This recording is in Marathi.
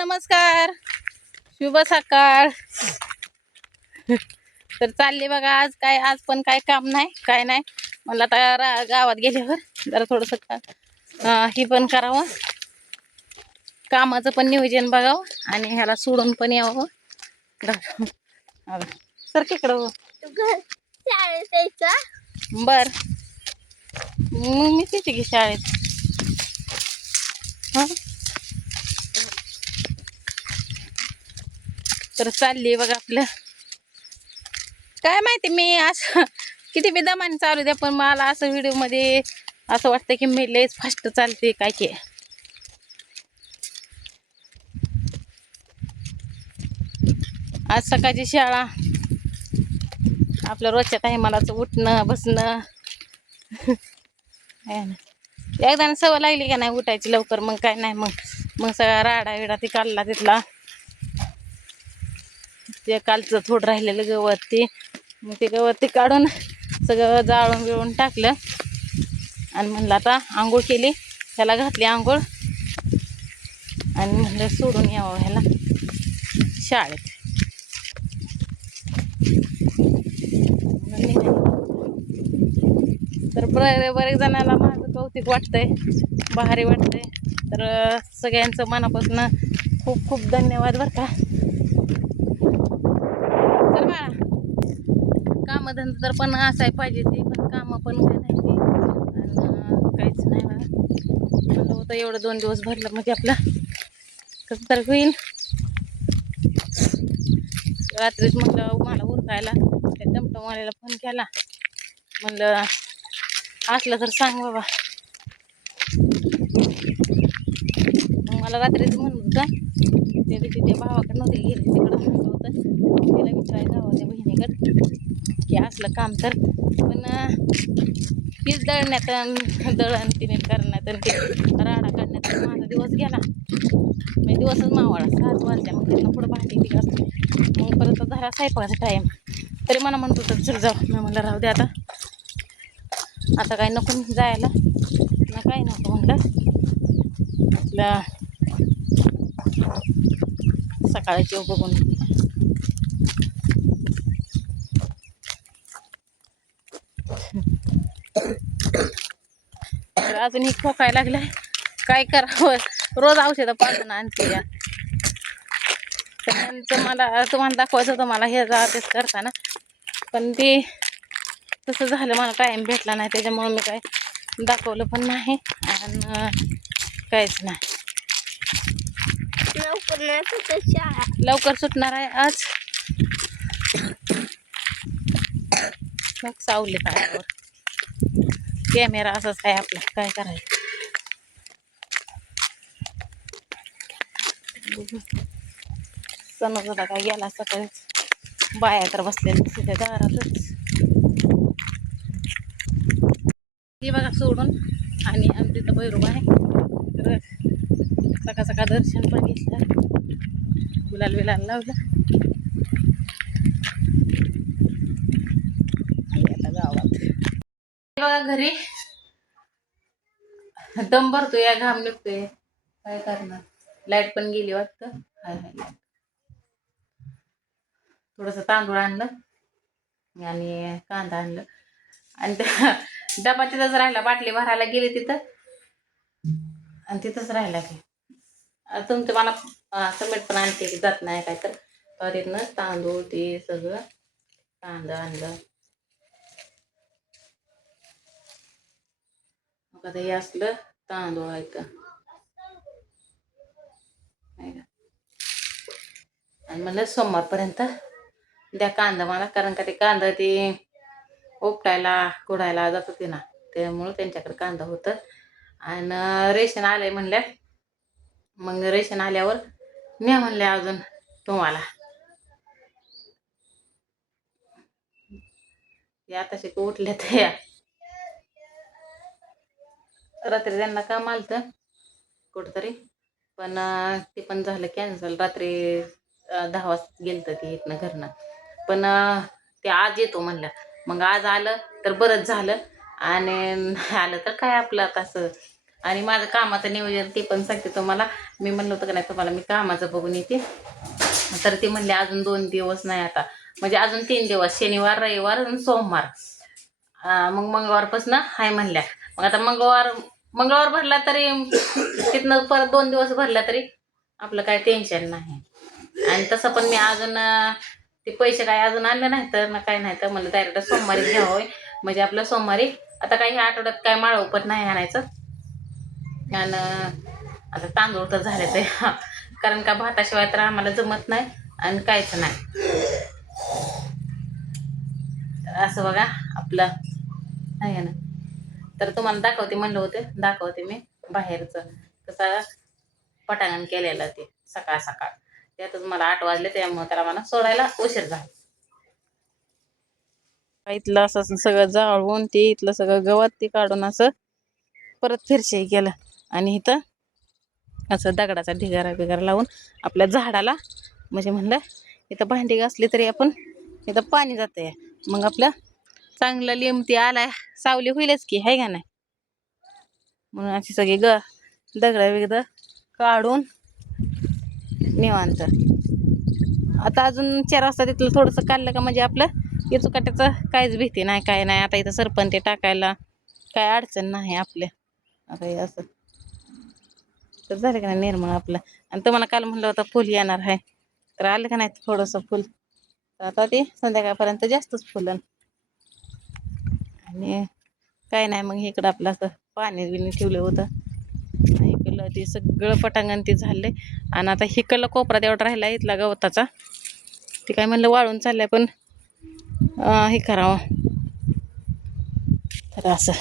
नमस्कार, शुभ सकाळ. तर चालले बघा आज पण काय काम नाही काय नाही. म्हणलं आता गावात गेल्यावर जरा थोडंसं ही पण करावं, कामाचं पण नियोजन बघावं आणि ह्याला सोडून पण यावं. सर तिकडं बर मग मी तिथे की शाळेत. हा तर चालली बघा आपलं. काय माहिती मी असं किती बी दमाने चालू द्या, पण मला असं व्हिडिओ मध्ये असं वाटतं की मी लयच फास्ट चालते काय की. आज सकाळची शाळा, आपल्या रोजच्या टायमालाच उठणं बसणं. एकदा सवय लागली का नाही उठायची लवकर, मग काय नाही. मग सगळा राडा विडा ती काढला तिथला. ते कालचं थोडं राहिलेलं गवत ते, मग ते गवत काढून सगळं जाळून बिळून टाकलं आणि म्हणलं आता आंघोळ केली, ह्याला घातली आंघोळ आणि म्हणलं सोडून यावं ह्याला शाळेत. तर बरेच जणांना माझं कौतुक वाटतंय, भारी वाटतंय. तर सगळ्यांचं मनापासून खूप खूप धन्यवाद बरं का. तर बाळा कामधंदा तर पण असाय पाहिजे, ते पण कामं पण काय नाही ते आणि काहीच नाही बघा. म्हणलं होतं एवढं 2 दिवस भरलं म्हणजे आपलं कसं तर होईल. रात्रीच म्हटलं मला उरकायला त्या टमटमवाल्याला फोन केला, म्हणलं असलं तर सांग बाबा. मग मला रात्रीच म्हणत होता त्या दिवशी त्या भावाकडे नव्हते गेले, तिकडं म्हणत होतं तिला विचारायला जावं त्या बहिणीकडं की असलं काम तर. पण तीच दळण तिने करण्यात आणि ते राडा काढण्यात माझा दिवस गेला. म्हणजे दिवसच मावळा 7 वाजल्या. मग त्यांना पुढं भांडी ती असते, मग परत झाला स्वयंपाकाचा टाईम. तरी मला म्हणत होतं चल जाऊ. मी म्हणलं राहू दे आता काय नको जायला ना, काय नको म्हणलं आपल्या सकाळची बघून. तर अजून ही खोकायला लागलाय, काय करावं. रोज औषधं पाजून आणते या. त्यांचं मला तुम्हाला दाखवायचं होतं मला हे अभ्यास करताना, पण ते तसं झालं, मला टाईम भेटला नाही. त्याच्यामुळं मी काय दाखवलं पण नाही आणि काहीच नाही. लवकर सुटणार आहे आज. मग सावली काय कॅमेरा असंच आहे आपला, काय करायचं. सणच होता काय गेला सकाळीच. बाया तर बसलेल्या तिथे दारातच. ती बघा सोडून आणि आमच्या इथं भैरोबा आहे. तर सकाळ सकाळ दर्शन पण घेतलं, गुलाल बिलाल लावलं. आता गावात बघा घरी दम भरतोय, या घाम निघतोय, काय करणार. लाईट पण गेली वाटतं. हाय हाय थोडंसं तांदूळ आणलं आणि कांदा आणलं आणि त्या डबा तिथंच राहिला. बाटली भरायला गेली तिथं आणि तिथंच राहिला की. तुमचं मला समेट पण आणते की जात नाही काय तर तिथनं तांदूळ ते सगळं कांदा आणलं. मग आता हे असलं तांदूळ आहे तर आणि म्हणलं सोमवारपर्यंत द्या कांदा मला, कारण का ते कांदा ते उपटायला कुडायला जात होते ना, त्यामुळं त्यांच्याकडे कांदा होतं. आणि रेशन आलंय म्हणल्या, मग रेशन आल्यावर मी म्हणले अजून तुम्हाला या तसे उठले तर रात्री त्यांना काम आलतं कुठंतरी, पण ते पण झालं कॅन्सल. रात्री 10 वाजता गेलं तर ते इथनं घरनं. पण ते आज येतो म्हणलं, मग आज आलं तर बरंच झालं आणि नाही आलं तर काय आपलं तसं आणि माझं कामाचं नियोजन ते पण सांगते तुम्हाला. मी म्हणलं होतं का नाही तुम्हाला मी कामाचं बघून येते, तर ती म्हणली अजून 2 दिवस नाही आता, म्हणजे अजून 3 दिवस, शनिवार रविवार आणि सोमवार. मग मंगळवारपासून हाय म्हणल्या. मग आता मंगळवार भरला तरी तिथनं परत 2 दिवस भरला तरी आपलं काय टेन्शन नाही. आणि तसं पण मी अजून ते पैसे काय अजून आणले नाही तर ना काय नाही, तर म्हणलं डायरेक्ट सोमवारी घ्यावं, म्हणजे आपलं सोमवारी आता काही आठवड्यात काय माळव पण नाही आणायचं. आणि आता तांदूळ तर झाले ते कारण का भाताशिवाय तर आम्हाला जमत नाही आणि काहीच नाही. असं बघा आपलं आहे ना. तर तुम्हाला दाखवते म्हणलं होते, दाखवते मी बाहेरचं कसं पटांगण केलेलं ते सकाळ सकाळ. त्यातच मला 8 वाजले, त्यामुळे त्याला मला सोडायला उशीर झाला. इथलं असं सगळं जाळून ते इथलं सगळं गवत ते काढून असं परत फिरशाई केलं. आणि इथं असं दगडाचा ढिगारा बिगारा लावून आपल्या झाडाला, म्हणजे म्हणलं इथं भांडी घासली तरी आपण इथं पाणी जातंय, मग आपलं चांगलं लिंबती आलाय सावली होईलच की, हाय का नाही. म्हणून अशी सगळी दगड बिगड काढून निवांत. आता अजून 4 वाजता तिथलं थोडंसं काढलं का म्हणजे आपलं इचुकाट्याचं काहीच भीती नाही, काय नाही. आता इथं सरपण ते टाकायला काय अडचण नाही आपल्या. आता हे असं तर झालं का नाही निर्मळ आपलं. आणि तुम्हाला काल म्हणलं होतं फुल येणार आहे, तर आलं का नाही थोडंसं फुल. तर आता ते संध्याकाळपर्यंत जास्तच फुलं. आणि काय नाही, मग इकडं आपलं असं पाणी बिणी ठेवलं होतं. इकडलं ते सगळं पटांगण ते झालंय. आणि आता हिकडला कोपरा तेवढा राहिला इथला गवताचा, ते काय म्हणलं वाळून चाललंय, पण हे करावं तर असं